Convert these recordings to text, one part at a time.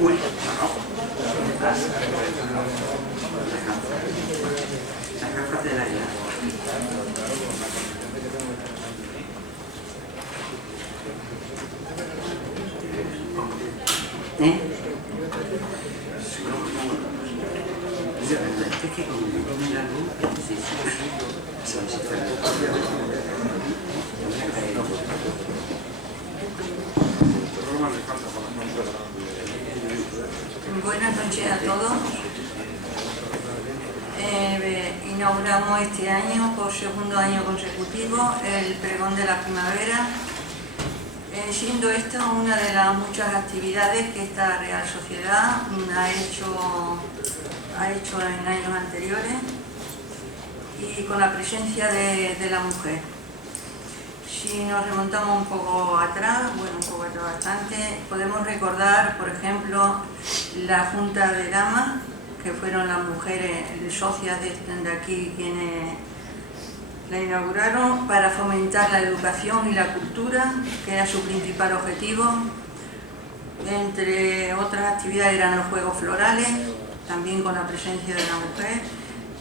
Uy, las gafas de la isla. Es que con la luz, sí. Buenas noches a todos. Inauguramos este año, por segundo año consecutivo, el pregón de la primavera, siendo esta una de las muchas actividades que esta Real Sociedad ha hecho en años anteriores y con la presencia de la mujer. Si nos remontamos un poco atrás, bastante, podemos recordar, por ejemplo, la Junta de Damas, que fueron las mujeres socias de aquí quienes la inauguraron, para fomentar la educación y la cultura, que era su principal objetivo. Entre otras actividades eran los juegos florales, también con la presencia de la mujer,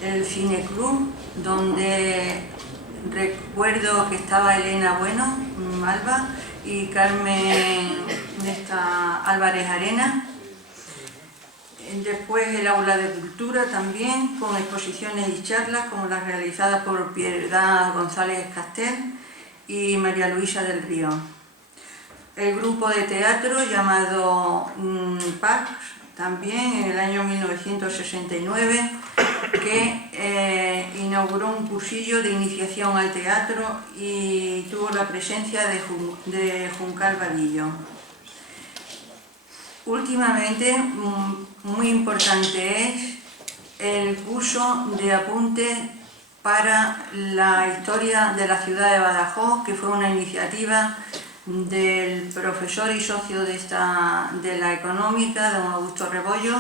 el Cine Club, donde recuerdo que estaba Elena Bueno, Alba, y Carmen Álvarez Arena. Después el aula de cultura también, con exposiciones y charlas como las realizadas por Piedad González Castel y María Luisa del Río. El grupo de teatro llamado PAX, también en el año 1969, que inauguró un cursillo de iniciación al teatro y tuvo la presencia de Juncal Vadillo. Últimamente, muy importante es el curso de apuntes para la historia de la ciudad de Badajoz, que fue una iniciativa del profesor y socio de la Económica, don Augusto Rebollo,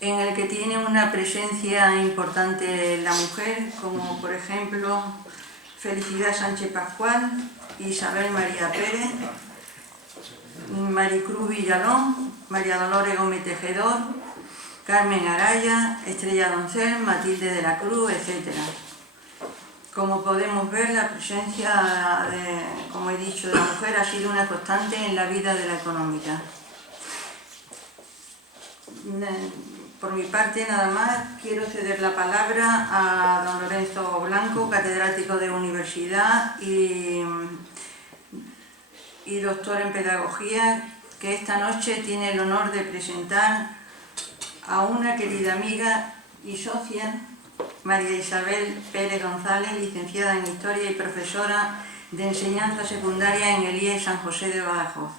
en el que tiene una presencia importante la mujer, como por ejemplo Felicidad Sánchez Pascual, Isabel María Pérez, Maricruz Villalón, María Dolores Gómez Tejedor, Carmen Araya, Estrella Doncel, Matilde de la Cruz, etc. Como podemos ver, la presencia, como he dicho, de la mujer ha sido una constante en la vida de la Económica. Por mi parte, nada más, quiero ceder la palabra a don Lorenzo Blanco, catedrático de universidad y doctor en pedagogía, que esta noche tiene el honor de presentar a una querida amiga y socia, María Isabel Pérez González, licenciada en Historia y profesora de enseñanza secundaria en el IE San José de Badajoz.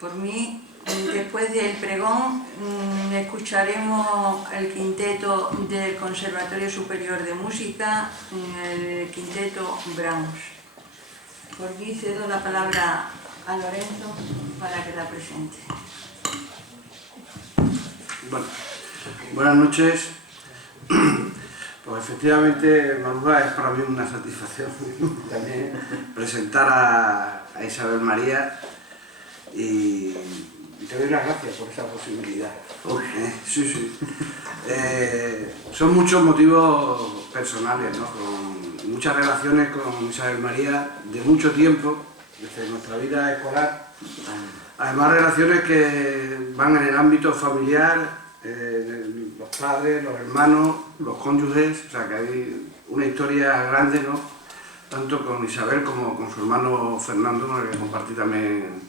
Por mí, después del pregón, escucharemos el quinteto del Conservatorio Superior de Música, el quinteto Brahms. Por mí cedo la palabra a Lorenzo para que la presente. Bueno, buenas noches. Pues efectivamente, Maruja, es para mí una satisfacción también presentar a Isabel María y te doy las gracias por esa posibilidad. Sí. Son muchos motivos personales, ¿no? Con muchas relaciones con Isabel María de mucho tiempo, desde nuestra vida escolar. Además, relaciones que van en el ámbito familiar, los padres, los hermanos, los cónyuges, o sea que hay una historia grande, ¿no? Tanto con Isabel como con su hermano Fernando, con el que compartí también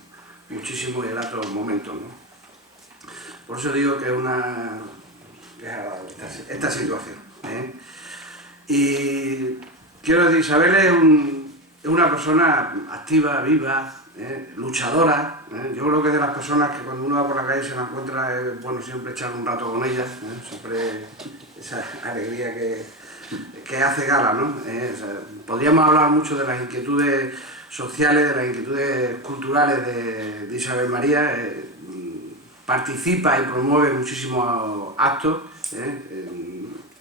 muchísimos y gratos momentos, ¿no? Por eso digo que es agradable esta situación, ¿eh? Y quiero decir, Isabel es una persona activa, viva, luchadora. Yo creo que de las personas que cuando uno va por la calle se la encuentra, es bueno siempre echar un rato con ellas, siempre esa alegría que hace gala, ¿no? O sea, podríamos hablar mucho de las inquietudes sociales, de las inquietudes culturales de Isabel María. Participa y promueve muchísimos actos.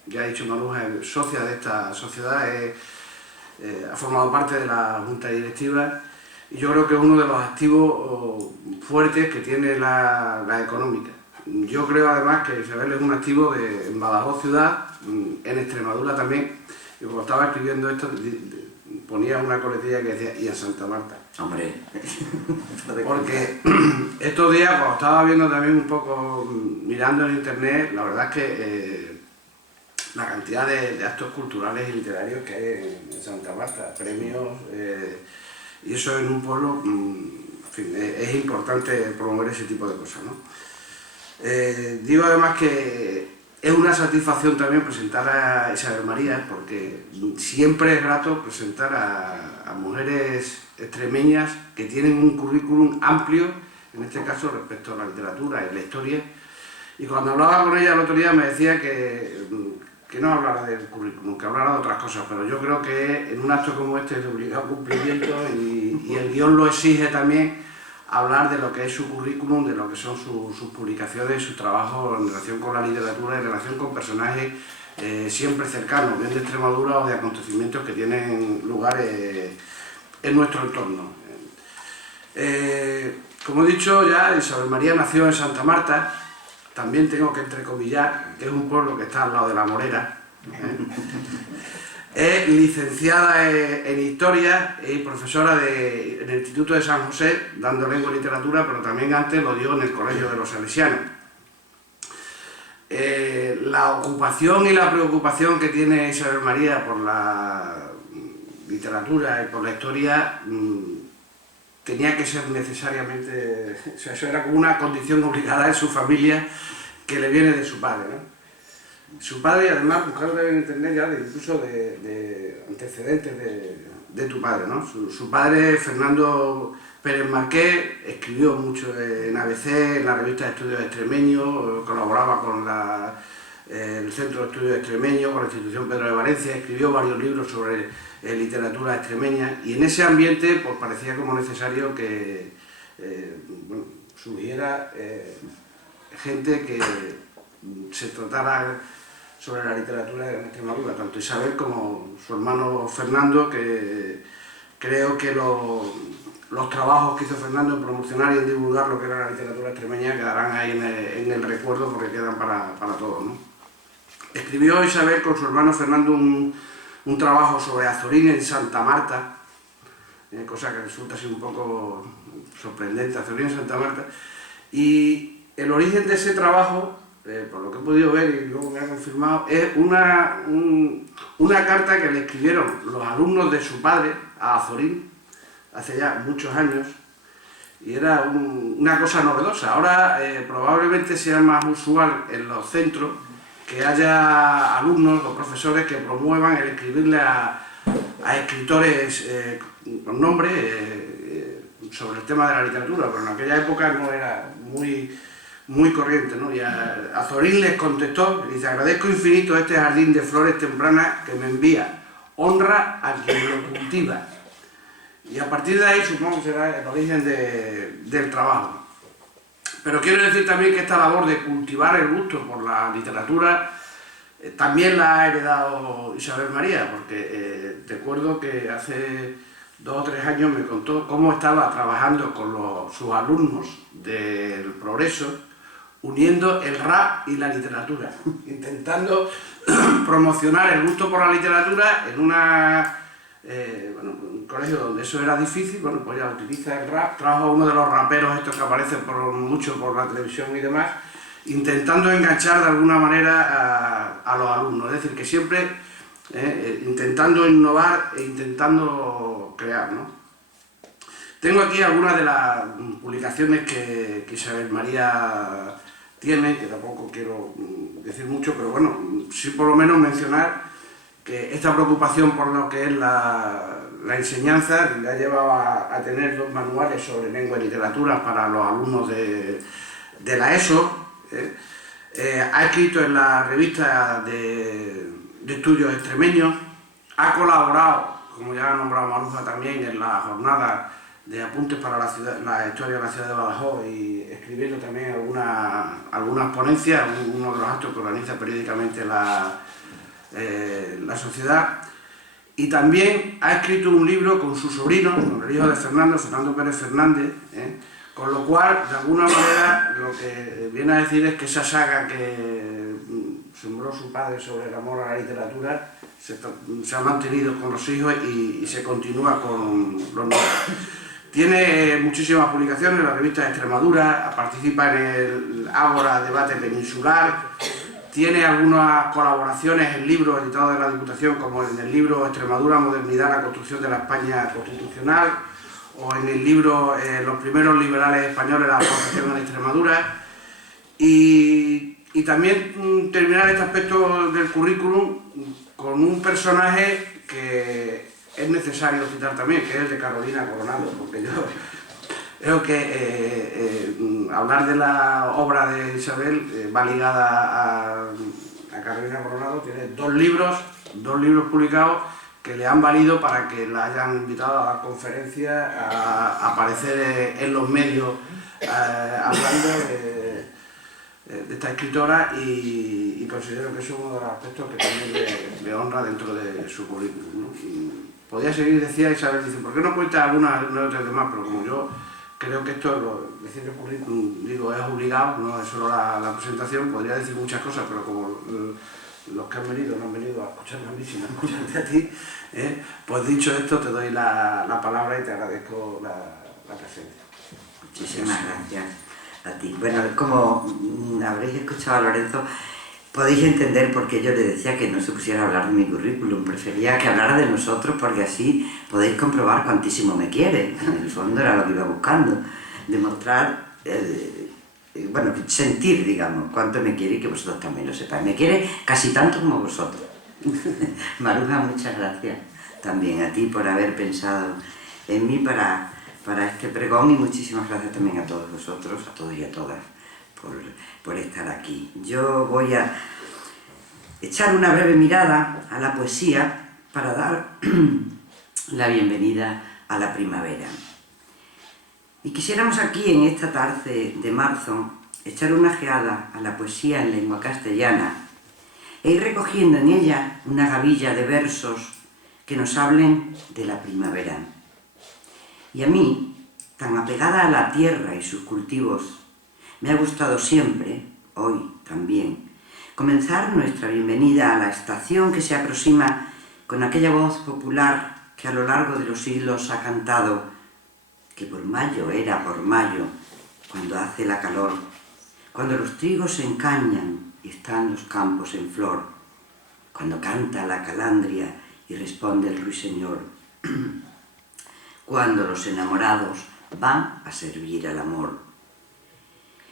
Ya ha dicho Maruja, es socia de esta sociedad, ha formado parte de la Junta Directiva y yo creo que es uno de los activos fuertes que tiene la económica. Yo creo además que Isabel es un activo en Badajoz ciudad, en Extremadura también, y como estaba escribiendo esto, ponía una coletilla que decía, y en Santa Marta. Hombre. Porque estos días, cuando estaba viendo también un poco, mirando en internet, la verdad es que la cantidad de actos culturales y literarios que hay en Santa Marta, premios, y eso en un pueblo, en fin, es importante promover ese tipo de cosas, ¿no? Digo además que es una satisfacción también presentar a Isabel María, porque siempre es grato presentar a mujeres extremeñas que tienen un currículum amplio, en este caso respecto a la literatura y la historia. Y cuando hablaba con ella el otro día me decía que no hablara del currículum, que hablara de otras cosas, pero yo creo que en un acto como este es de obligado cumplimiento y el guión lo exige también, hablar de lo que es su currículum, de lo que son sus publicaciones, su trabajo en relación con la literatura, en relación con personajes siempre cercanos, bien de Extremadura o de acontecimientos que tienen lugar en nuestro entorno. Como he dicho ya, Isabel María nació en Santa Marta, también tengo que entrecomillar, que es un pueblo que está al lado de La Morera. Es licenciada en Historia y profesora en el Instituto de San José, dando lengua y literatura, pero también antes lo dio en el Colegio de los Salesianos. La ocupación y la preocupación que tiene Isabel María por la literatura y por la historia tenía que ser necesariamente, o sea, eso era como una condición obligada en su familia que le viene de su padre, ¿no? Su padre, y además buscando en internet ya incluso de antecedentes de tu padre, ¿no? Su padre, Fernando Pérez Marqués, escribió mucho en ABC, en la revista de Estudios Extremeños, colaboraba con el Centro de Estudios Extremeños, con la institución Pedro de Valencia, escribió varios libros sobre literatura extremeña, y en ese ambiente pues parecía como necesario que bueno, surgiera gente que se tratara sobre la literatura en Extremadura, tanto Isabel como su hermano Fernando, que creo que los trabajos que hizo Fernando en promocionar y en divulgar lo que era la literatura extremeña quedarán ahí en el recuerdo, porque quedan para todos, ¿no? Escribió Isabel con su hermano Fernando un trabajo sobre Azorín en Santa Marta, cosa que resulta así un poco sorprendente, Azorín en Santa Marta, y el origen de ese trabajo, por lo que he podido ver y luego me ha confirmado, es una carta que le escribieron los alumnos de su padre a Azorín hace ya muchos años, y era una cosa novedosa. Ahora probablemente sea más usual en los centros que haya alumnos o profesores que promuevan el escribirle a escritores con nombre sobre el tema de la literatura, pero en aquella época no era muy corriente, ¿no? Y a Azorín les contestó, dice: agradezco infinito este jardín de flores tempranas que me envía, honra a quien lo cultiva. Y a partir de ahí supongo que será el origen del trabajo. Pero quiero decir también que esta labor de cultivar el gusto por la literatura también la ha heredado Isabel María, porque recuerdo que hace 2 o 3 años me contó cómo estaba trabajando con sus alumnos del Progreso, uniendo el rap y la literatura, intentando promocionar el gusto por la literatura en un colegio donde eso era difícil. Bueno, pues ya utiliza el rap, trajo a uno de los raperos estos que aparecen mucho por la televisión y demás, intentando enganchar de alguna manera a los alumnos, es decir, que siempre intentando innovar e intentando crear, ¿no? Tengo aquí algunas de las publicaciones que Isabel María tiene, que tampoco quiero decir mucho, pero bueno, sí por lo menos mencionar que esta preocupación por lo que es la enseñanza le ha llevado a tener 2 manuales sobre lengua y literatura para los alumnos de la ESO. Ha escrito en la revista de Estudios Extremeños, ha colaborado, como ya ha nombrado Maruja también, en la jornada de apuntes para la historia de la ciudad de Badajoz, y escribiendo también algunas ponencias, uno de los actos que organiza periódicamente la sociedad. y también ha escrito un libro con su sobrino, con el hijo de Fernando Pérez Fernández, con lo cual, de alguna manera, lo que viene a decir es que esa saga que sembró su padre sobre el amor a la literatura se ha mantenido con los hijos y se continúa con los nuevos. Tiene muchísimas publicaciones en la revista de Extremadura, participa en el Ágora Debate Peninsular, tiene algunas colaboraciones en libros editados de la Diputación, como en el libro Extremadura, Modernidad, la construcción de la España constitucional, o en el libro Los primeros liberales españoles, la aportación en Extremadura. Y también terminar este aspecto del currículum con un personaje que es necesario citar también, que es el de Carolina Coronado, porque yo creo que hablar de la obra de Isabel va ligada a Carolina Coronado. Tiene dos libros publicados que le han valido para que la hayan invitado a la conferencia, a aparecer en los medios hablando de esta escritora, y considero que es uno de los aspectos que también le honra dentro de su currículum, ¿no? Podría seguir, decía Isabel, dice, ¿por qué no cuenta algunas otras demás? Pero como yo creo que esto, decir el currículum, digo, es obligado, no es solo la presentación, podría decir muchas cosas, pero como los que han venido no han venido a escucharme a mí, sino a escucharte a ti, pues dicho esto, te doy la palabra y te agradezco la presencia. Muchísimas gracias a ti. Bueno, como habréis escuchado a Lorenzo, podéis entender por qué yo le decía que no se pusiera a hablar de mi currículum. Prefería que hablara de nosotros, porque así podéis comprobar cuantísimo me quiere. En el fondo era lo que iba buscando, demostrar, bueno, sentir, digamos, cuánto me quiere y que vosotros también lo sepáis. Me quiere casi tanto como vosotros. Maruja, muchas gracias también a ti por haber pensado en mí para este pregón, y muchísimas gracias también a todos vosotros, a todos y a todas, por estar aquí. Yo voy a echar una breve mirada a la poesía para dar la bienvenida a la primavera. Y quisiéramos aquí, en esta tarde de marzo, echar una ojeada a la poesía en lengua castellana e ir recogiendo en ella una gavilla de versos que nos hablen de la primavera. Y a mí, tan apegada a la tierra y sus cultivos, me ha gustado siempre, hoy también, comenzar nuestra bienvenida a la estación que se aproxima con aquella voz popular que a lo largo de los siglos ha cantado que por mayo era por mayo, cuando hace la calor, cuando los trigos se encañan y están los campos en flor, cuando canta la calandria y responde el ruiseñor, cuando los enamorados van a servir al amor.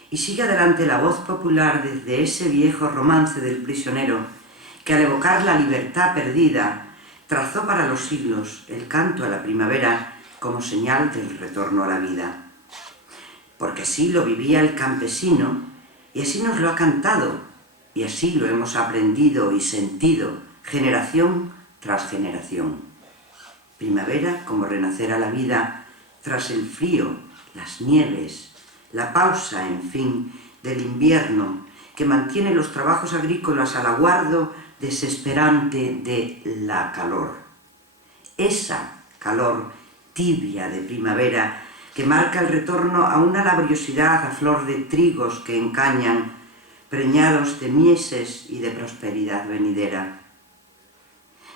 Y sigue adelante la voz popular desde ese viejo romance del prisionero que, al evocar la libertad perdida, trazó para los siglos el canto a la primavera como señal del retorno a la vida. Porque así lo vivía el campesino, y así nos lo ha cantado, y así lo hemos aprendido y sentido, generación tras generación. Primavera como renacer a la vida tras el frío, las nieves, la pausa, en fin, del invierno, que mantiene los trabajos agrícolas al aguardo desesperante de la calor. Esa calor tibia de primavera que marca el retorno a una laboriosidad a flor de trigos que encañan, preñados de mieses y de prosperidad venidera.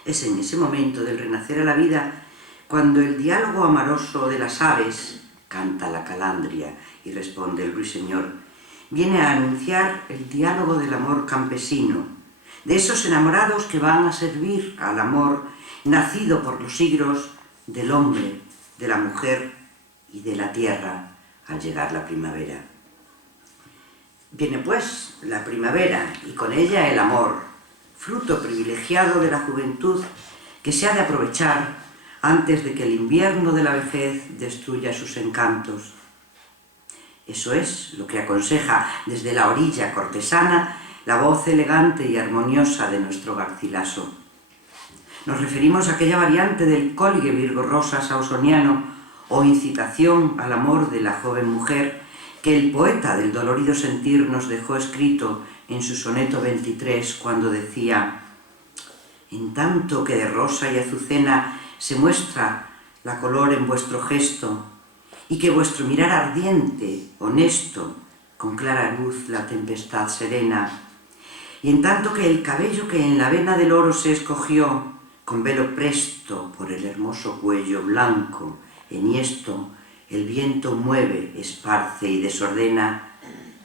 Es en ese momento del renacer a la vida cuando el diálogo amoroso de las aves, canta la calandria y responde el ruiseñor, viene a anunciar el diálogo del amor campesino, de esos enamorados que van a servir al amor nacido por los siglos del hombre, de la mujer y de la tierra al llegar la primavera. Viene pues la primavera y con ella el amor, fruto privilegiado de la juventud que se ha de aprovechar antes de que el invierno de la vejez destruya sus encantos. Eso es lo que aconseja desde la orilla cortesana la voz elegante y armoniosa de nuestro Garcilaso. Nos referimos a aquella variante del Cóligue Virgo Rosas ausoniano o incitación al amor de la joven mujer que el poeta del dolorido sentir nos dejó escrito en su soneto 23 cuando decía: en tanto que de rosa y azucena se muestra la color en vuestro gesto, y que vuestro mirar ardiente, honesto, con clara luz la tempestad serena, y en tanto que el cabello que en la vena del oro se escogió, con velo presto por el hermoso cuello blanco, enhiesto, el viento mueve, esparce y desordena,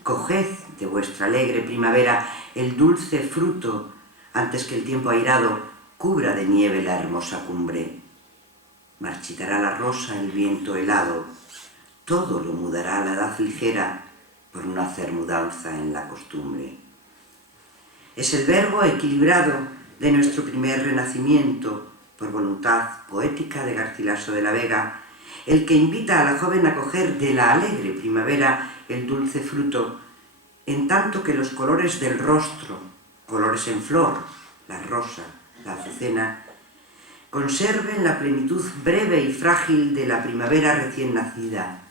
coged de vuestra alegre primavera el dulce fruto, antes que el tiempo airado cubra de nieve la hermosa cumbre. Marchitará la rosa el viento helado, todo lo mudará la edad ligera, por no hacer mudanza en la costumbre. Es el verbo equilibrado de nuestro primer renacimiento, por voluntad poética de Garcilaso de la Vega, el que invita a la joven a coger de la alegre primavera el dulce fruto, en tanto que los colores del rostro, colores en flor, la rosa, la azucena, conserven la plenitud breve y frágil de la primavera recién nacida,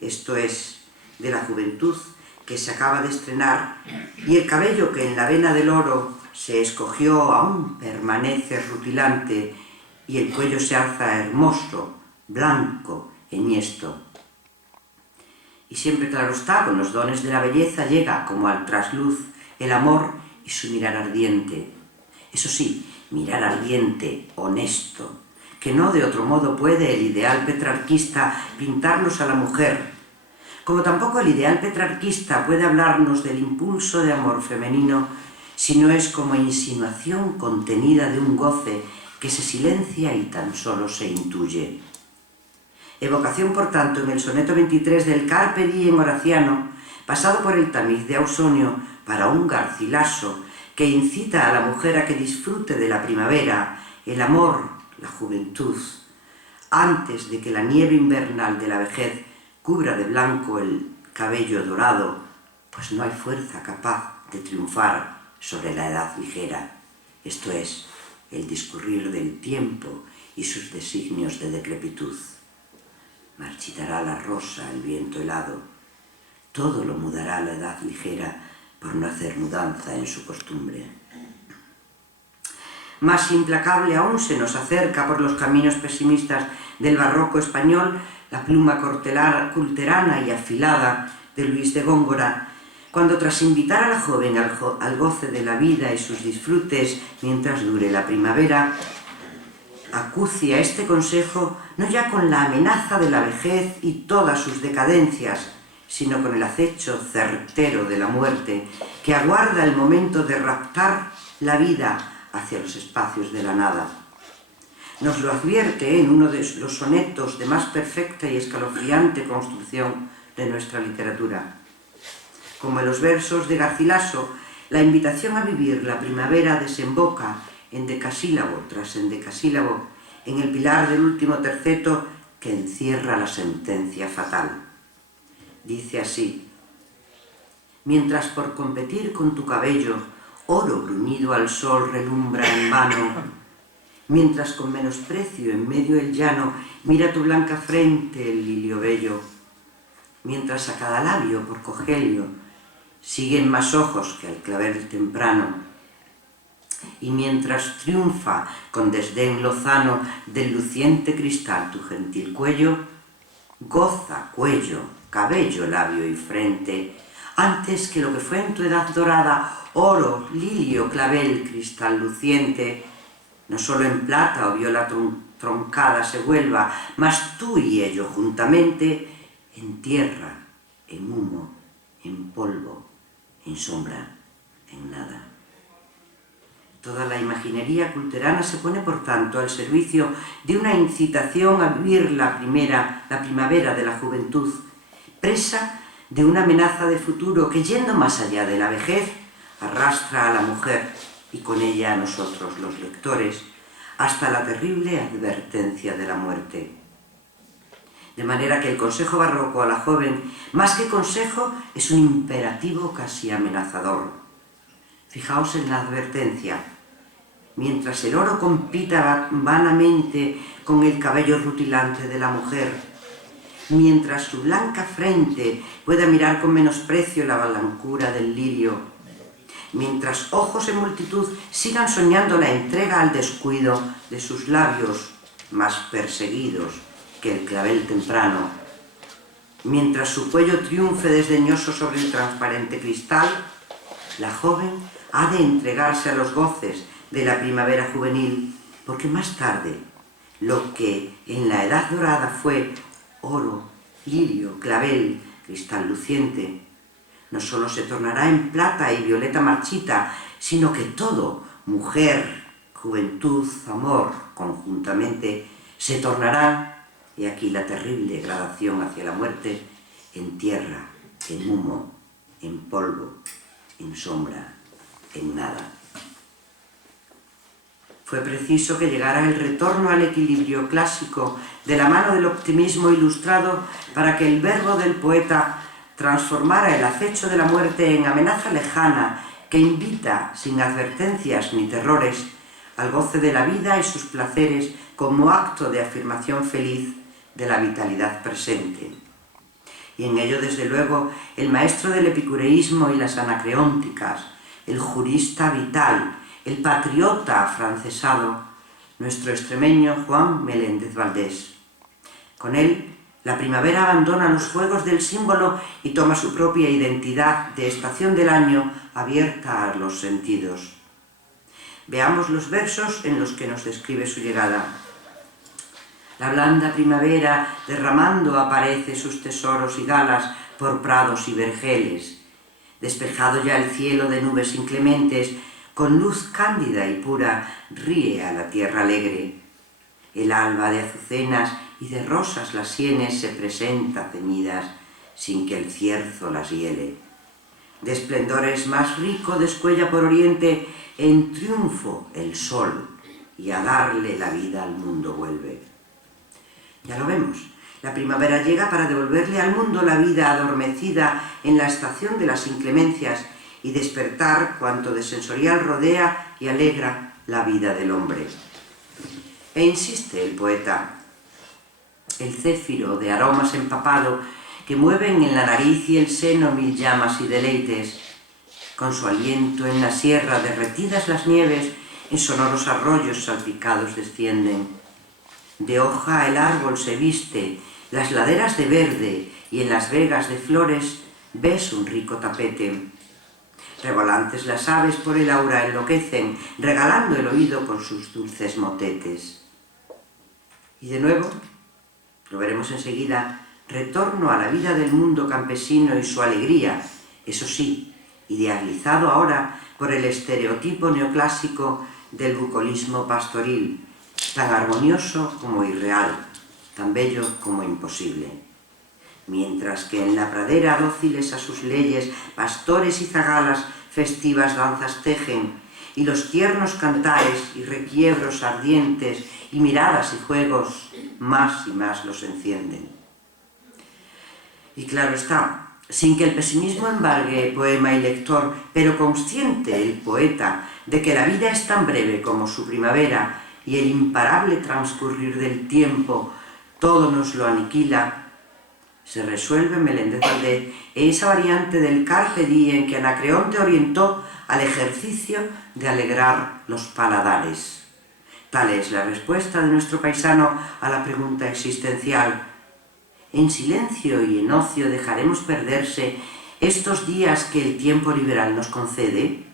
esto es, de la juventud que se acaba de estrenar, y el cabello que en la vena del oro se escogió aún permanece rutilante, y el cuello se alza hermoso, blanco, enhiesto. Y siempre, claro está, con los dones de la belleza llega como al trasluz el amor y su mirar ardiente. Eso sí, mirar ardiente, honesto, que no de otro modo puede el ideal petrarquista pintarnos a la mujer, como tampoco el ideal petrarquista puede hablarnos del impulso de amor femenino, si no es como insinuación contenida de un goce que se silencia y tan solo se intuye. Evocación, por tanto, en el soneto 23 del Carpe Diem horaciano, pasado por el tamiz de Ausonio para un Garcilaso, que incita a la mujer a que disfrute de la primavera, el amor, la juventud, antes de que la nieve invernal de la vejez cubra de blanco el cabello dorado, pues no hay fuerza capaz de triunfar sobre la edad ligera, esto es, el discurrir del tiempo y sus designios de decrepitud. Marchitará la rosa el viento helado, todo lo mudará la edad ligera por no hacer mudanza en su costumbre. Más implacable aún se nos acerca por los caminos pesimistas del barroco español la pluma culterana y afilada de Luis de Góngora, cuando tras invitar a la joven al goce de la vida y sus disfrutes mientras dure la primavera, acucia este consejo no ya con la amenaza de la vejez y todas sus decadencias, sino con el acecho certero de la muerte, que aguarda el momento de raptar la vida hacia los espacios de la nada. Nos lo advierte en uno de los sonetos de más perfecta y escalofriante construcción de nuestra literatura. Como en los versos de Garcilaso, la invitación a vivir la primavera desemboca en decasílabo tras endecasílabo en el pilar del último terceto que encierra la sentencia fatal. Dice así: mientras por competir con tu cabello oro bruñido al sol relumbra en vano, mientras con menosprecio en medio del llano mira tu blanca frente el lirio bello, mientras a cada labio por cogelio siguen más ojos que al clavel temprano, y mientras triunfa con desdén lozano del luciente cristal tu gentil cuello, goza cuello, cabello, labio y frente, antes que lo que fue en tu edad dorada oro, lirio, clavel, cristal luciente, no solo en plata o viola troncada se vuelva, mas tú y ello juntamente en tierra, en humo, en polvo, en sombra, en nada. Toda la imaginería culterana se pone, por tanto, al servicio de una incitación a vivir la primavera de la juventud, presa de una amenaza de futuro que, yendo más allá de la vejez, arrastra a la mujer y con ella a nosotros, los lectores, hasta la terrible advertencia de la muerte. De manera que el consejo barroco a la joven, más que consejo, es un imperativo casi amenazador. Fijaos en la advertencia: mientras el oro compita vanamente con el cabello rutilante de la mujer, mientras su blanca frente pueda mirar con menosprecio la blancura del lirio, mientras ojos en multitud sigan soñando la entrega al descuido de sus labios más perseguidos que el clavel temprano, mientras su cuello triunfe desdeñoso sobre el transparente cristal, la joven ha de entregarse a los goces de la primavera juvenil, porque más tarde, lo que en la edad dorada fue oro, lirio, clavel, cristal luciente, no solo se tornará en plata y violeta marchita, sino que todo, mujer, juventud, amor, conjuntamente, se tornará, y aquí la terrible gradación hacia la muerte, en tierra, en humo, en polvo, en sombra, en nada. Fue preciso que llegara el retorno al equilibrio clásico de la mano del optimismo ilustrado para que el verbo del poeta transformara el acecho de la muerte en amenaza lejana que invita, sin advertencias ni terrores, al goce de la vida y sus placeres como acto de afirmación feliz de la vitalidad presente. Y en ello, desde luego, el maestro del epicureísmo y las anacreónticas, el jurista vital, el patriota afrancesado, nuestro extremeño Juan Meléndez Valdés. Con él, la primavera abandona los juegos del símbolo y toma su propia identidad de estación del año abierta a los sentidos. Veamos los versos en los que nos describe su llegada. La blanda primavera derramando aparece sus tesoros y galas por prados y vergeles. Despejado ya el cielo de nubes inclementes, con luz cándida y pura ríe a la tierra alegre. El alba de azucenas y de rosas las sienes se presenta ceñidas, sin que el cierzo las hiele. De esplendores más rico descuella por oriente, en triunfo el sol, y a darle la vida al mundo vuelve. Ya lo vemos, la primavera llega para devolverle al mundo la vida adormecida en la estación de las inclemencias y despertar cuanto de sensorial rodea y alegra la vida del hombre. E insiste el poeta, el céfiro de aromas empapado que mueven en la nariz y el seno mil llamas y deleites. Con su aliento en la sierra derretidas las nieves, en sonoros arroyos salpicados descienden. De hoja el árbol se viste, las laderas de verde y en las vegas de flores ves un rico tapete. Revolantes las aves por el aura enloquecen, regalando el oído con sus dulces motetes. Y de nuevo, lo veremos enseguida, retorno a la vida del mundo campesino y su alegría, eso sí, idealizado ahora por el estereotipo neoclásico del bucolismo pastoril, tan armonioso como irreal, tan bello como imposible. Mientras que en la pradera dóciles a sus leyes, pastores y zagalas festivas danzas tejen, y los tiernos cantares y requiebros ardientes y miradas y juegos más y más los encienden. Y claro está, sin que el pesimismo embargue poema y lector, pero consciente el poeta de que la vida es tan breve como su primavera y el imparable transcurrir del tiempo todo nos lo aniquila, se resuelve Meléndez Valdés en esa variante del carpe diem que Anacreonte orientó al ejercicio de alegrar los paladares. Tal es la respuesta de nuestro paisano a la pregunta existencial. En silencio y en ocio dejaremos perderse estos días que el tiempo liberal nos concede.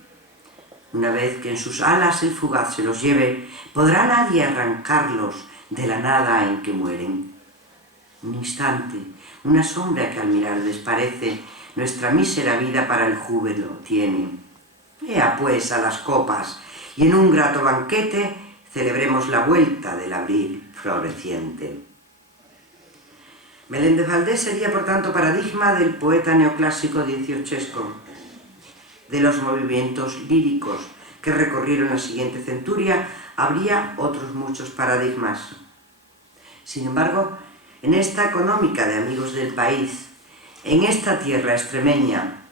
Una vez que en sus alas el fugaz se los lleve, ¿podrá nadie arrancarlos de la nada en que mueren? Un instante, una sombra que al mirar desparece, nuestra mísera vida para el júbilo tiene. Ea pues a las copas, y en un grato banquete celebremos la vuelta del abril floreciente. Meléndez Valdés sería, por tanto, paradigma del poeta neoclásico dieciochesco, de los movimientos líricos que recorrieron la siguiente centuria. Habría otros muchos paradigmas. Sin embargo, en esta económica de Amigos del País, en esta tierra extremeña,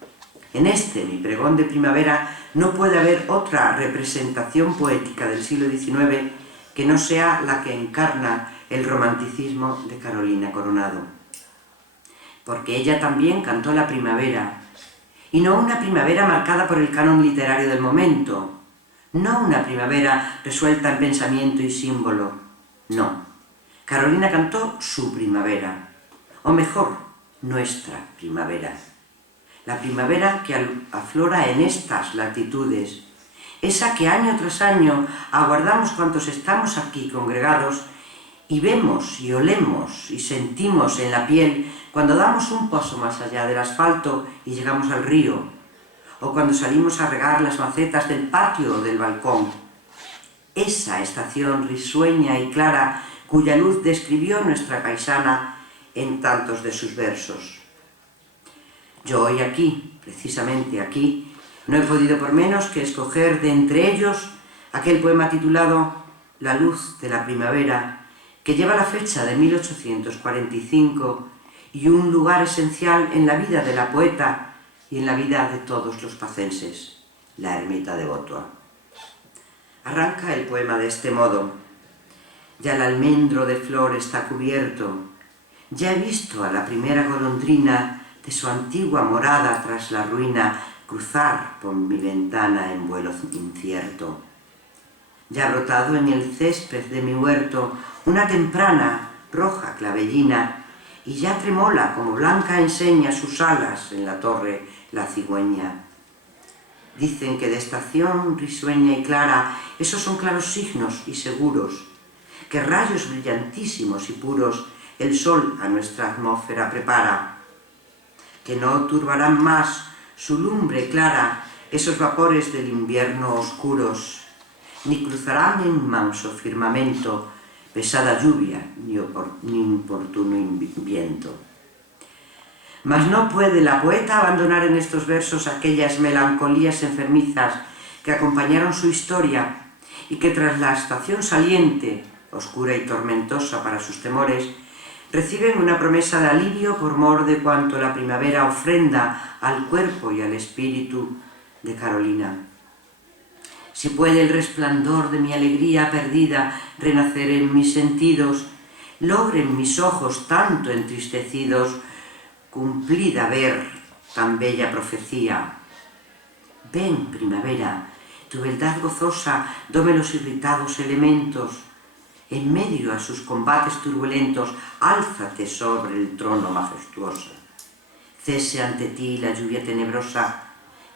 en este mi pregón de primavera, no puede haber otra representación poética del siglo XIX que no sea la que encarna el romanticismo de Carolina Coronado. Porque ella también cantó la primavera, y no una primavera marcada por el canon literario del momento, no una primavera resuelta en pensamiento y símbolo, no. Carolina cantó su primavera, o mejor, nuestra primavera. La primavera que aflora en estas latitudes, esa que año tras año aguardamos cuantos estamos aquí congregados y vemos y olemos y sentimos en la piel cuando damos un paso más allá del asfalto y llegamos al río, o cuando salimos a regar las macetas del patio o del balcón. Esa estación risueña y clara cuya luz describió nuestra paisana en tantos de sus versos. Yo hoy aquí, precisamente aquí, no he podido por menos que escoger de entre ellos aquel poema titulado La luz de la primavera, que lleva la fecha de 1845 y un lugar esencial en la vida de la poeta y en la vida de todos los pacenses, la ermita de Botua. Arranca el poema de este modo: ya el almendro de flor está cubierto, ya he visto a la primera golondrina de su antigua morada tras la ruina cruzar por mi ventana en vuelo incierto. Ya ha brotado en el césped de mi huerto una temprana roja clavellina y ya tremola como blanca enseña sus alas en la torre la cigüeña. Dicen que de estación risueña y clara esos son claros signos y seguros, que rayos brillantísimos y puros el sol a nuestra atmósfera prepara, que no turbarán más su lumbre clara esos vapores del invierno oscuros, ni cruzarán en manso firmamento pesada lluvia ni importuno viento. Mas no puede la poeta abandonar en estos versos aquellas melancolías enfermizas que acompañaron su historia y que tras la estación saliente, oscura y tormentosa para sus temores, reciben una promesa de alivio por mor de cuanto la primavera ofrenda al cuerpo y al espíritu de Carolina. Si puede el resplandor de mi alegría perdida renacer en mis sentidos, logren mis ojos tanto entristecidos cumplida ver tan bella profecía. Ven, primavera, tu beldad gozosa dome los irritados elementos, en medio a sus combates turbulentos, álzate sobre el trono majestuosa. Cese ante ti la lluvia tenebrosa,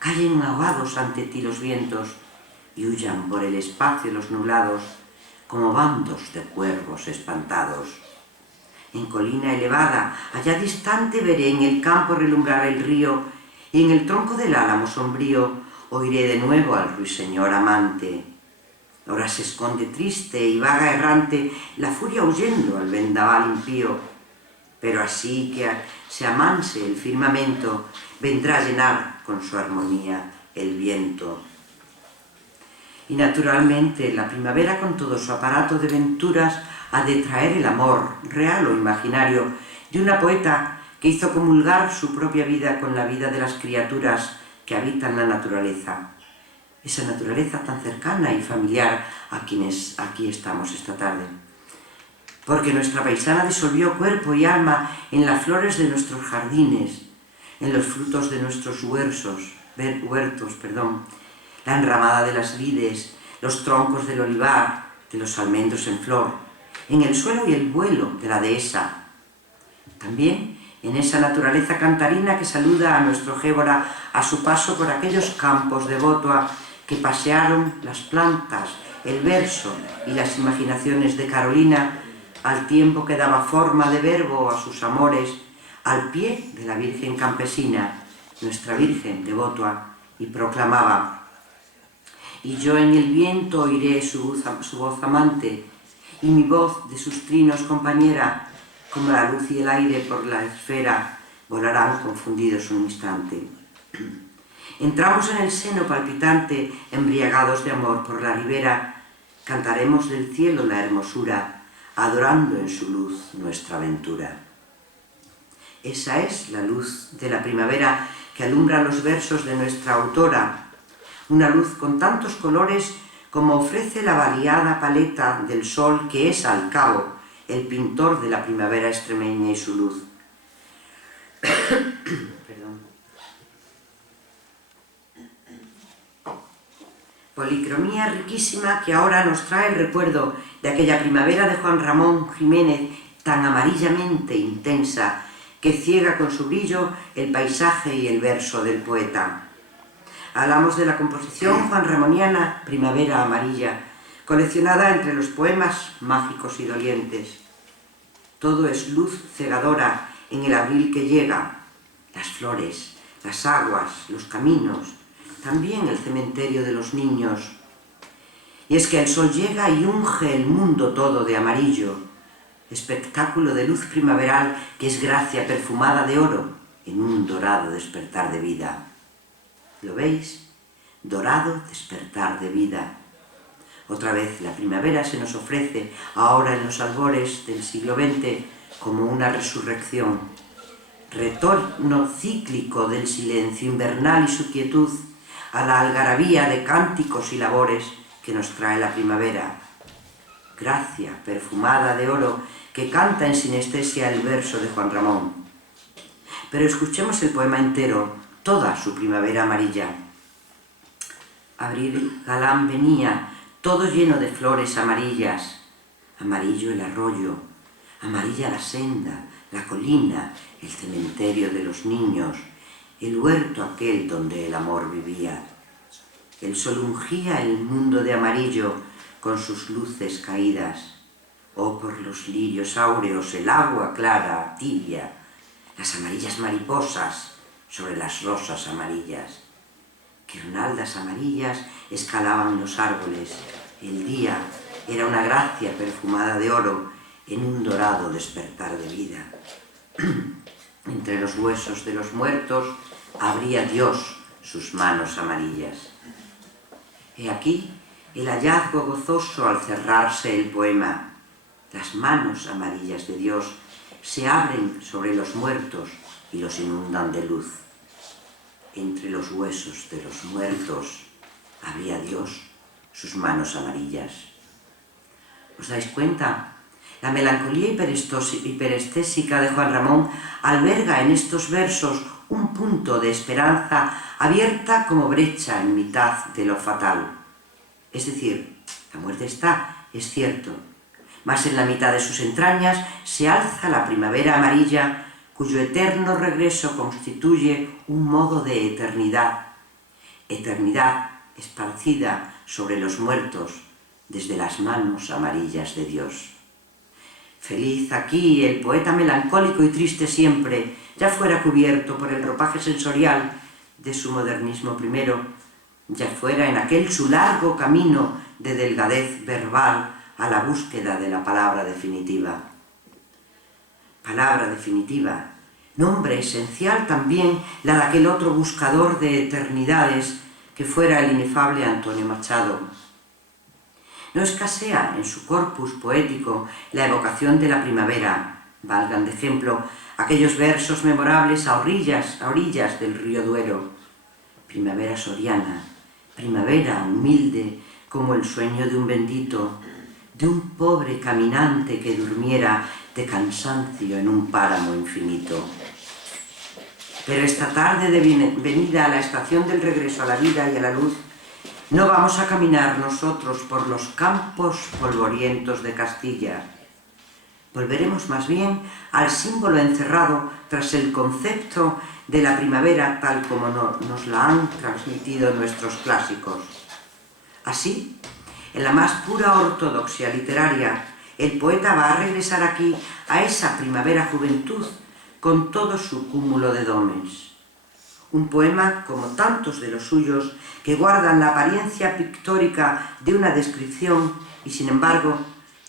callen ahogados ante ti los vientos, y huyan por el espacio los nublados, como bandos de cuervos espantados. En colina elevada, allá distante veré en el campo relumbrar el río, y en el tronco del álamo sombrío oiré de nuevo al ruiseñor amante. Ahora se esconde triste y vaga errante la furia huyendo al vendaval impío, pero así que se amanse el firmamento, vendrá a llenar con su armonía el viento. Y naturalmente la primavera con todo su aparato de venturas ha de traer el amor, real o imaginario, de una poeta que hizo comulgar su propia vida con la vida de las criaturas que habitan la naturaleza. Esa naturaleza tan cercana y familiar a quienes aquí estamos esta tarde. Porque nuestra paisana disolvió cuerpo y alma en las flores de nuestros jardines, en los frutos de nuestros huertos, la enramada de las vides, los troncos del olivar, de los almendros en flor, en el suelo y el vuelo de la dehesa. También en esa naturaleza cantarina que saluda a nuestro Gébora a su paso por aquellos campos de Botua que pasearon las plantas, el verso y las imaginaciones de Carolina al tiempo que daba forma de verbo a sus amores al pie de la Virgen campesina, nuestra Virgen de Botua, y proclamaba: y yo en el viento oiré su voz amante, y mi voz de sus trinos compañera, como la luz y el aire por la esfera, volarán confundidos un instante. Entramos en el seno palpitante, embriagados de amor por la ribera, cantaremos del cielo la hermosura, adorando en su luz nuestra aventura. Esa es la luz de la primavera que alumbra los versos de nuestra autora, una luz con tantos colores como ofrece la variada paleta del sol que es, al cabo, el pintor de la primavera extremeña y su luz. Perdón. policromía riquísima que ahora nos trae el recuerdo de aquella primavera de Juan Ramón Jiménez tan amarillamente intensa que ciega con su brillo el paisaje y el verso del poeta. Hablamos de la composición juanramoniana Primavera Amarilla, coleccionada entre los poemas mágicos y dolientes. Todo es luz cegadora en el abril que llega, las flores, las aguas, los caminos, también el cementerio de los niños. Y es que el sol llega y unge el mundo todo de amarillo, espectáculo de luz primaveral que es gracia perfumada de oro en un dorado despertar de vida. ¿Lo veis? Dorado despertar de vida. Otra vez la primavera se nos ofrece ahora en los albores del siglo XX como una resurrección, retorno cíclico del silencio invernal y su quietud a la algarabía de cánticos y labores que nos trae la primavera. Gracia perfumada de oro que canta en sinestesia el verso de Juan Ramón. Pero escuchemos el poema entero, toda su primavera amarilla. Abril galán venía, todo lleno de flores amarillas. Amarillo el arroyo, amarilla la senda, la colina, el cementerio de los niños, el huerto aquel donde el amor vivía. El sol ungía el mundo de amarillo con sus luces caídas. Oh, por los lirios áureos, el agua clara, tibia, las amarillas mariposas sobre las rosas amarillas. Guirnaldas amarillas escalaban los árboles. El día era una gracia perfumada de oro en un dorado despertar de vida. Entre los huesos de los muertos abría Dios sus manos amarillas. He aquí el hallazgo gozoso al cerrarse el poema. Las manos amarillas de Dios se abren sobre los muertos y los inundan de luz. Entre los huesos de los muertos abría Dios sus manos amarillas. ¿Os dais cuenta? La melancolía hiperestésica de Juan Ramón alberga en estos versos un punto de esperanza abierta como brecha en mitad de lo fatal. Es decir, la muerte está, es cierto, mas en la mitad de sus entrañas se alza la primavera amarilla, cuyo eterno regreso constituye un modo de eternidad, eternidad esparcida sobre los muertos desde las manos amarillas de Dios. Feliz aquí el poeta melancólico y triste siempre, ya fuera cubierto por el ropaje sensorial de su modernismo primero, ya fuera en aquel su largo camino de delgadez verbal a la búsqueda de la palabra definitiva. Palabra definitiva, nombre esencial también la de aquel otro buscador de eternidades que fuera el inefable Antonio Machado. No escasea en su corpus poético la evocación de la primavera. Valgan de ejemplo aquellos versos memorables a orillas del río Duero. Primavera soriana, primavera humilde como el sueño de un bendito, de un pobre caminante que durmiera de cansancio en un páramo infinito. Pero esta tarde de venida a la estación del regreso a la vida y a la luz, no vamos a caminar nosotros por los campos polvorientos de Castilla. Volveremos más bien al símbolo encerrado tras el concepto de la primavera tal como nos la han transmitido nuestros clásicos. Así, en la más pura ortodoxia literaria, el poeta va a regresar aquí a esa primavera juventud con todo su cúmulo de dones. Un poema, como tantos de los suyos, que guardan la apariencia pictórica de una descripción y, sin embargo,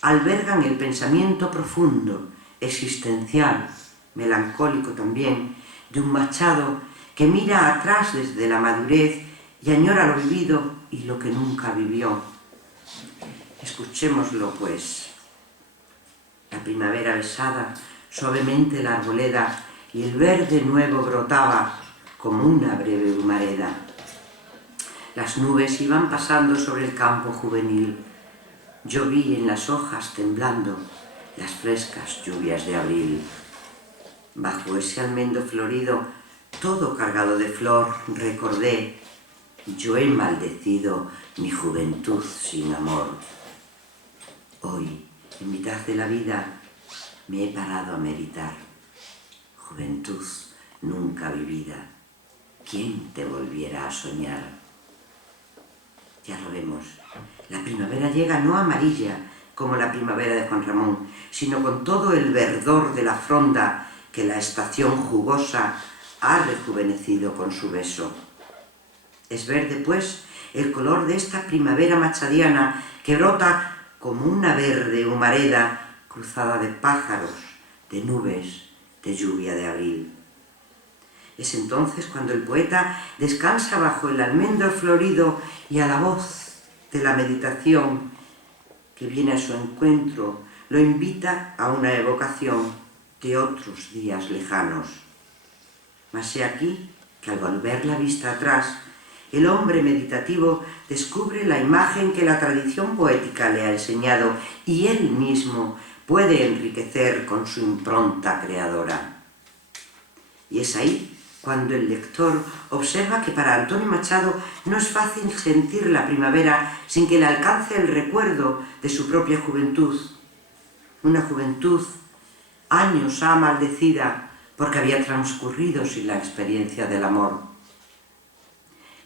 albergan el pensamiento profundo, existencial, melancólico también, de un Machado que mira atrás desde la madurez y añora lo vivido y lo que nunca vivió. Escuchémoslo, pues. La primavera besaba suavemente la arboleda y el verde nuevo brotaba como una breve humareda. Las nubes iban pasando sobre el campo juvenil. Yo vi en las hojas temblando las frescas lluvias de abril. Bajo ese almendro florido, todo cargado de flor, recordé yo he maldecido mi juventud sin amor. Hoy, en mitad de la vida, me he parado a meditar. Juventud nunca vivida, ¿quién te volviera a soñar? Ya lo vemos, la primavera llega no amarilla como la primavera de Juan Ramón, sino con todo el verdor de la fronda que la estación jugosa ha rejuvenecido con su beso. Es verde, pues, el color de esta primavera machadiana que brota como una verde humareda cruzada de pájaros, de nubes, de lluvia de abril. Es entonces cuando el poeta descansa bajo el almendro florido y a la voz de la meditación que viene a su encuentro lo invita a una evocación de otros días lejanos. Mas he aquí que al volver la vista atrás, el hombre meditativo descubre la imagen que la tradición poética le ha enseñado y él mismo puede enriquecer con su impronta creadora. Y es ahí cuando el lector observa que para Antonio Machado no es fácil sentir la primavera sin que le alcance el recuerdo de su propia juventud. Una juventud años ha maldecida porque había transcurrido sin la experiencia del amor.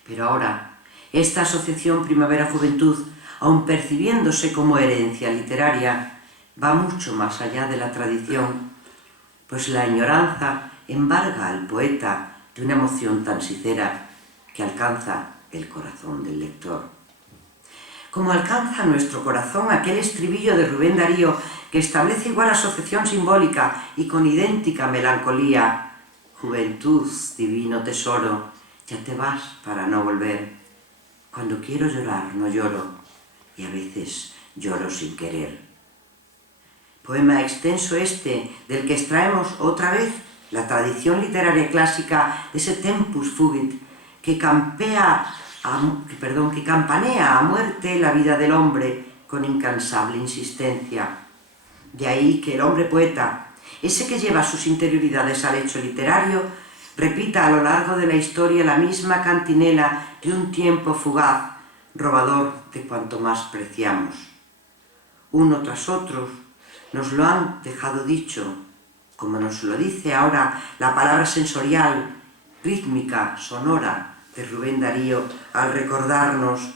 Pero ahora, esta asociación primavera-juventud, aun percibiéndose como herencia literaria, va mucho más allá de la tradición, pues la añoranza embarga al poeta de una emoción tan sincera que alcanza el corazón del lector. Como alcanza nuestro corazón aquel estribillo de Rubén Darío que establece igual asociación simbólica y con idéntica melancolía: juventud, divino tesoro, ya te vas para no volver. Cuando quiero llorar no lloro y a veces lloro sin querer. Poema extenso este del que extraemos otra vez la tradición literaria clásica de ese tempus fugit que campanea a muerte la vida del hombre con incansable insistencia. De ahí que el hombre poeta, ese que lleva sus interioridades al hecho literario, repita a lo largo de la historia la misma cantinela de un tiempo fugaz, robador de cuanto más preciamos. Uno tras otro nos lo han dejado dicho, como nos lo dice ahora la palabra sensorial, rítmica, sonora de Rubén Darío al recordarnos,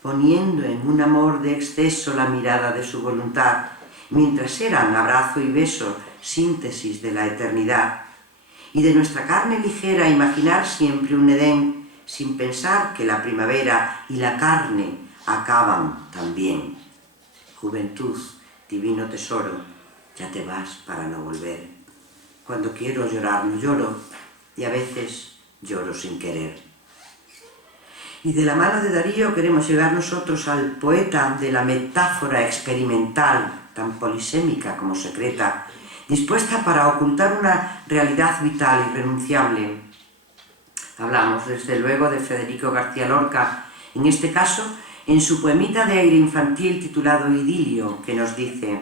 poniendo en un amor de exceso la mirada de su voluntad, mientras eran abrazo y beso, síntesis de la eternidad, y de nuestra carne ligera imaginar siempre un Edén, sin pensar que la primavera y la carne acaban también. Juventud, divino tesoro, ya te vas para no volver. Cuando quiero llorar no lloro y a veces lloro sin querer. Y de la mano de Darío queremos llegar nosotros al poeta de la metáfora experimental, tan polisémica como secreta, dispuesta para ocultar una realidad vital irrenunciable. Hablamos desde luego de Federico García Lorca, en este caso en su poemita de aire infantil titulado Idilio, que nos dice: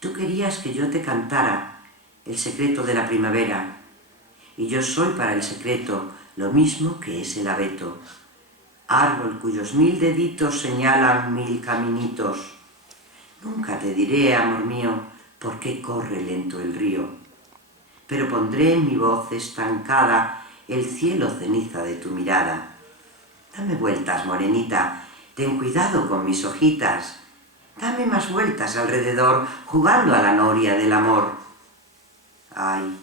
tú querías que yo te cantara el secreto de la primavera, y yo soy para el secreto lo mismo que es el abeto, árbol cuyos 1000 deditos señalan 1000 caminitos. Nunca te diré, amor mío, por qué corre lento el río, pero pondré en mi voz estancada el cielo ceniza de tu mirada. Dame vueltas, morenita, ten cuidado con mis hojitas, dame más vueltas alrededor, jugando a la noria del amor. Ay,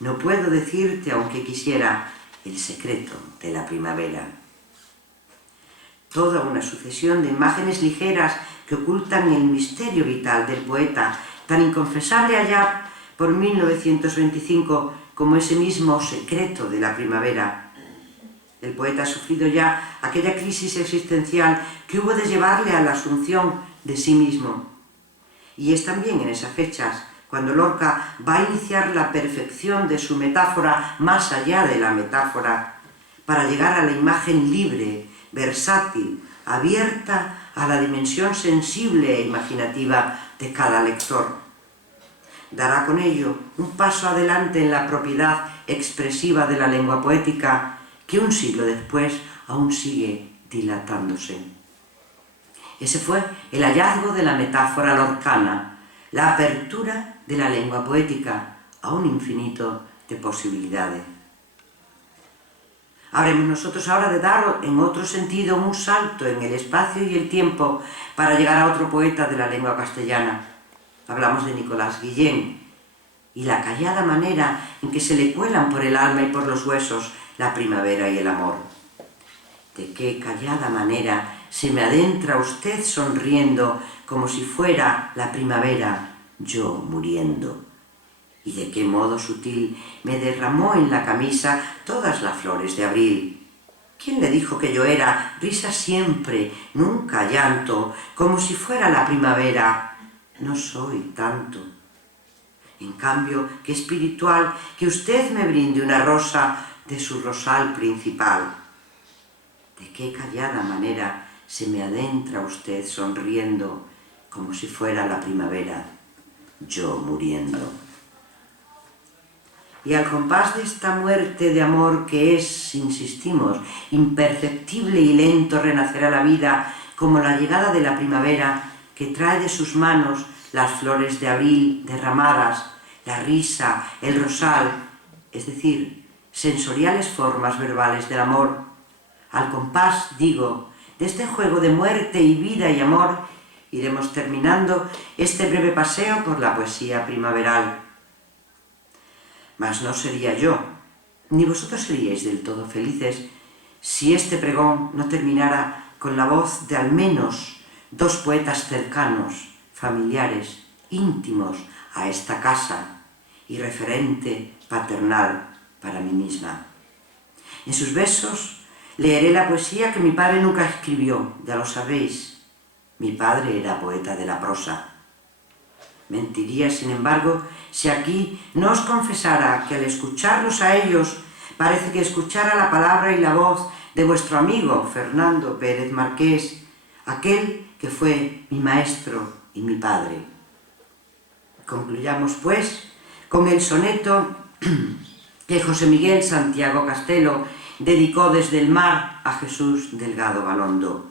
no puedo decirte, aunque quisiera, el secreto de la primavera. Toda una sucesión de imágenes ligeras que ocultan el misterio vital del poeta, tan inconfesable allá por 1925 como ese mismo secreto de la primavera. El poeta ha sufrido ya aquella crisis existencial que hubo de llevarle a la asunción de sí mismo. Y es también en esas fechas cuando Lorca va a iniciar la perfección de su metáfora más allá de la metáfora, para llegar a la imagen libre, versátil, abierta a la dimensión sensible e imaginativa de cada lector. Dará con ello un paso adelante en la propiedad expresiva de la lengua poética que un siglo después aún sigue dilatándose. Ese fue el hallazgo de la metáfora lorcana, la apertura de la lengua poética a un infinito de posibilidades. Habremos nosotros ahora de dar en otro sentido un salto en el espacio y el tiempo para llegar a otro poeta de la lengua castellana. Hablamos de Nicolás Guillén y la callada manera en que se le cuelan por el alma y por los huesos la primavera y el amor. De qué callada manera se me adentra usted sonriendo como si fuera la primavera, yo muriendo. Y de qué modo sutil me derramó en la camisa todas las flores de abril. ¿Quién le dijo que yo era risa siempre, nunca llanto, como si fuera la primavera? No soy tanto. En cambio, qué espiritual que usted me brinde una rosa de su rosal principal. De qué callada manera se me adentra usted sonriendo como si fuera la primavera, yo muriendo. Y al compás de esta muerte de amor que es, insistimos, imperceptible y lento renacer a la vida como la llegada de la primavera que trae de sus manos las flores de abril derramadas, la risa, el rosal, es decir, sensoriales formas verbales del amor. Al compás, digo, de este juego de muerte y vida y amor, iremos terminando este breve paseo por la poesía primaveral. Mas no sería yo, ni vosotros seríais del todo felices, si este pregón no terminara con la voz de al menos dos poetas cercanos, familiares, íntimos a esta casa y referente paternal para mí misma. En sus versos leeré la poesía que mi padre nunca escribió, ya lo sabéis. Mi padre era poeta de la prosa. Mentiría, sin embargo, si aquí no os confesara que al escucharlos a ellos parece que escuchara la palabra y la voz de vuestro amigo Fernando Pérez Marqués, aquel que fue mi maestro y mi padre. Concluyamos, pues, con el soneto que José Miguel Santiago Castelo dedicó desde el mar a Jesús Delgado Balondo.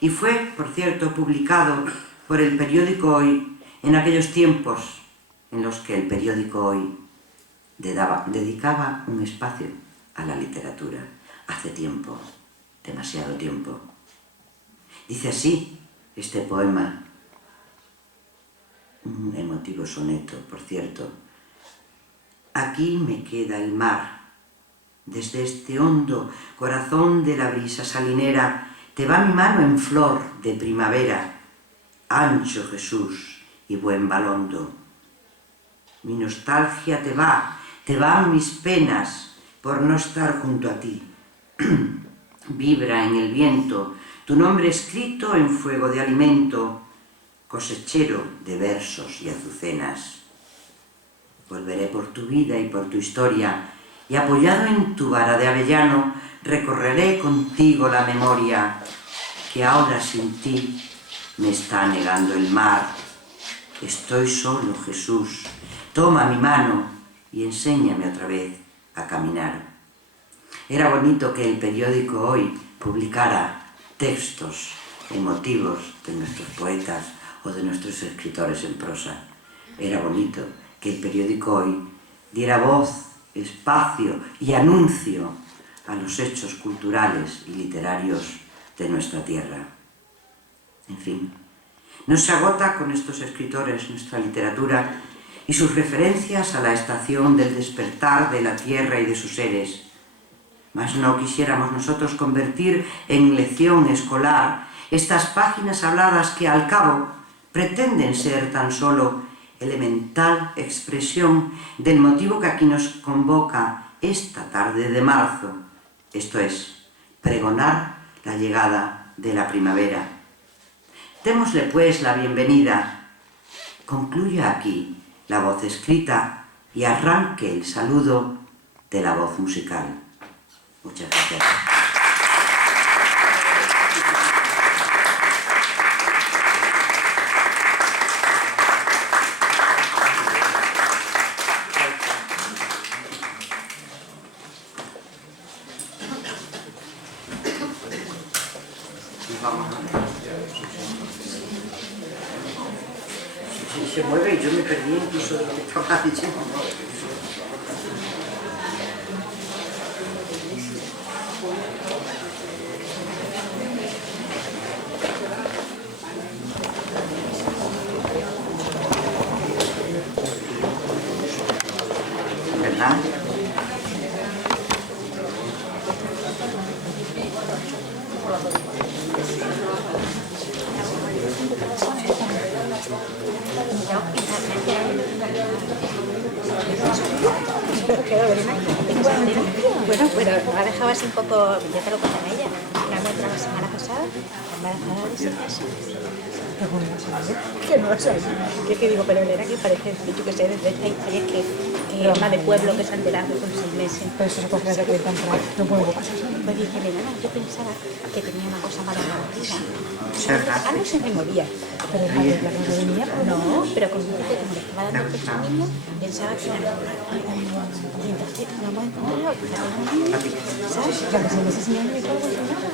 Y fue, por cierto, publicado por el periódico Hoy en aquellos tiempos en los que el periódico Hoy dedicaba un espacio a la literatura. Hace tiempo, demasiado tiempo. Dice así este poema, un emotivo soneto, por cierto. Aquí me queda el mar. Desde este hondo corazón de la brisa salinera te va mi mano en flor de primavera. Ancho Jesús y buen Balondo. Mi nostalgia te van mis penas por no estar junto a ti. Vibra en el viento tu nombre escrito en fuego de alimento, cosechero de versos y azucenas. Volveré por tu vida y por tu historia, y apoyado en tu vara de avellano, recorreré contigo la memoria, que ahora sin ti me está negando el mar. Estoy solo, Jesús, toma mi mano y enséñame otra vez a caminar. Era bonito que el periódico Hoy publicara textos emotivos de nuestros poetas o de nuestros escritores en prosa. Era bonito que el periódico Hoy diera voz, espacio y anuncio a los hechos culturales y literarios de nuestra tierra. En fin, no se agota con estos escritores nuestra literatura y sus referencias a la estación del despertar de la tierra y de sus seres. Mas no quisiéramos nosotros convertir en lección escolar estas páginas habladas que al cabo pretenden ser tan solo elemental expresión del motivo que aquí nos convoca esta tarde de marzo, esto es, pregonar la llegada de la primavera. Démosle pues la bienvenida. Concluya aquí la voz escrita y arranque el saludo de la voz musical. Muchas gracias. Vamos a ver. Sí, se mueve y yo me perdí incluso de lo que estaba diciendo. ¿Verdad? Bueno, pero nos ha dejado así un poco, ya te lo conté a ella, la muestra la semana pasada, embarazada de 6 meses. Que no lo sabía. Que digo, pero era que parece, yo que sé, desde esta historia que ama de pueblo que se ha enterado con 6 meses. Pero eso se coge desde que temprano, no puedo pasar. Pues dije, nena, yo pensaba que tenía una cosa mala en la barriga. Cerca. Algo se me movía. Pero es más de la cosa de niña, No, pero como dice que me le estaba dando pecho al niño, pensaba que era normal. Y entonces no hemos encontrado ¿sabes? O sea, que 6 meses sin ir al ginecólogo sin nada.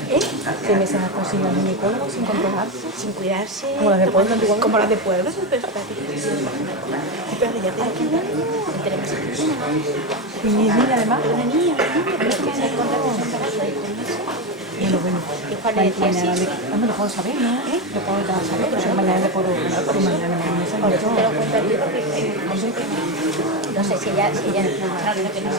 6 meses sin ir al ginecólogo, sin controlarse. Sin cuidarse. Como las de pueblo, antiguamente. Como las de pueblo, pero ya te aquí tenemos Y mi niña además. una niña, pero que se ha encontrado con un embarazo de 3 meses. Bueno. Y Juan le decía Mañana así. me lo puedo saber, ¿no? Lo puedo saber, pero mañana le puedo hablar, porque mañana me Por eso te lo cuento a ti porque no sé si ella no, que no sé.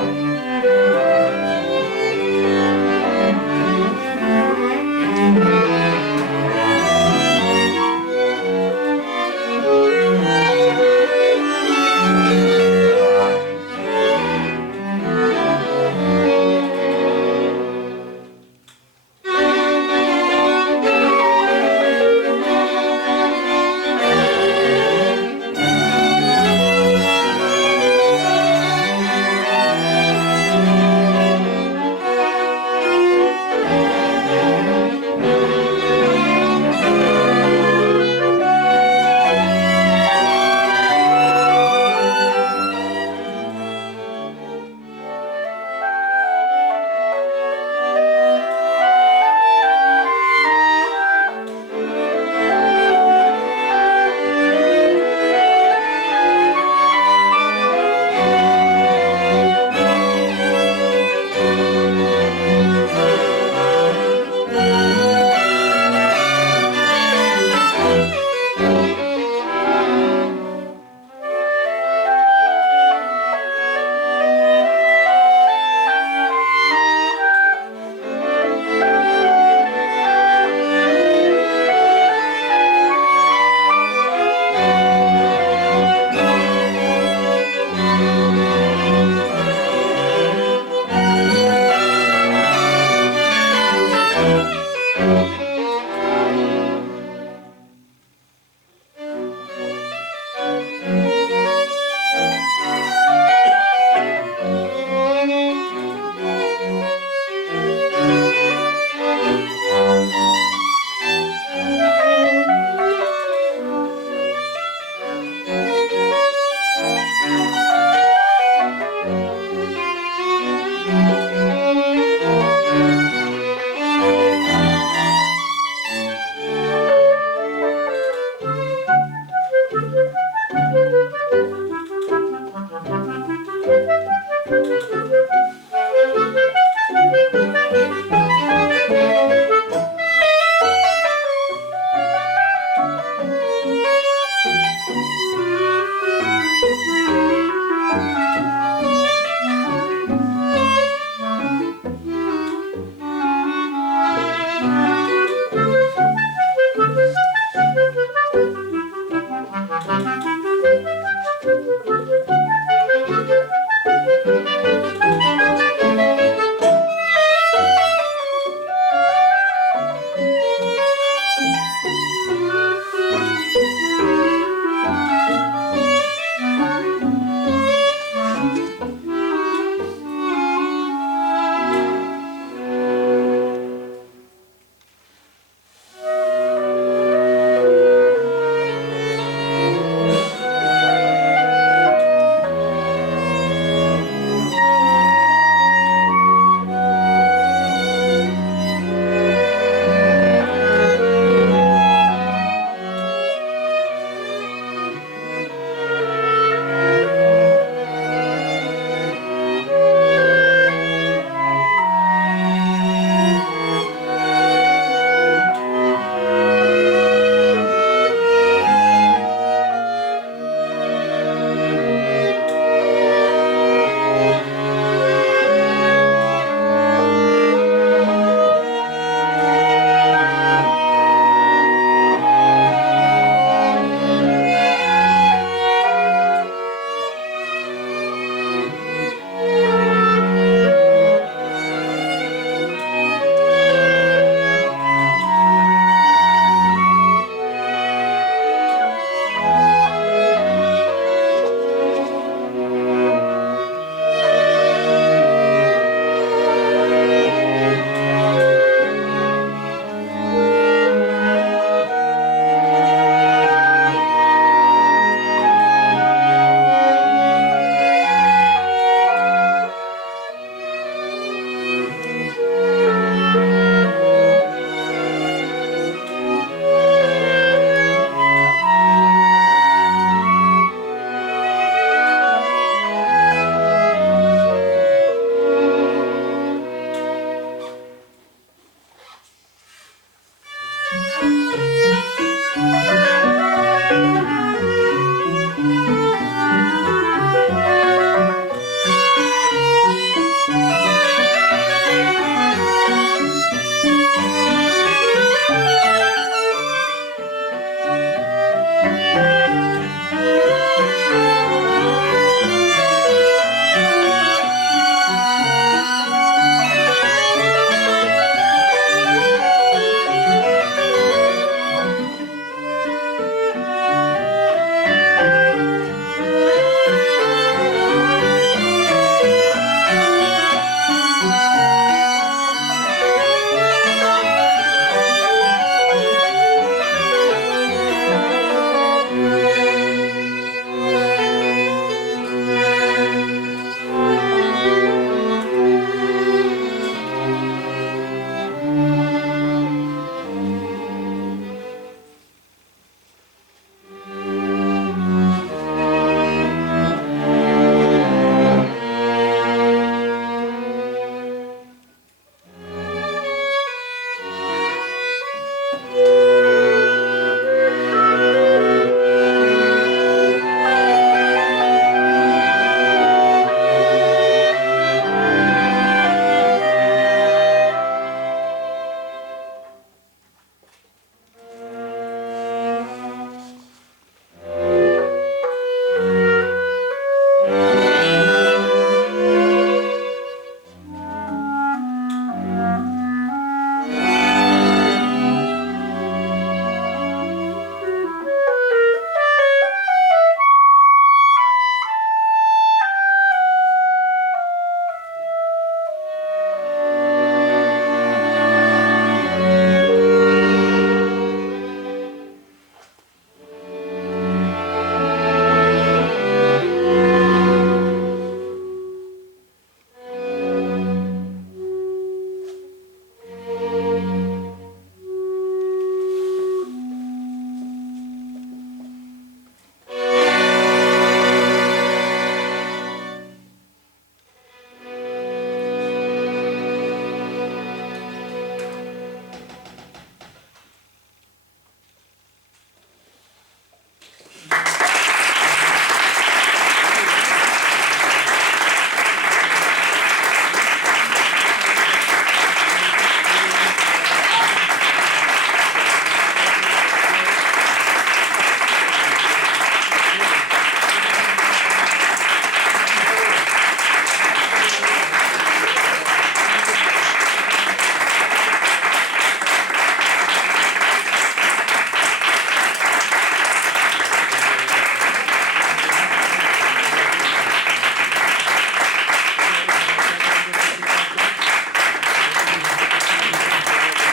Gracias.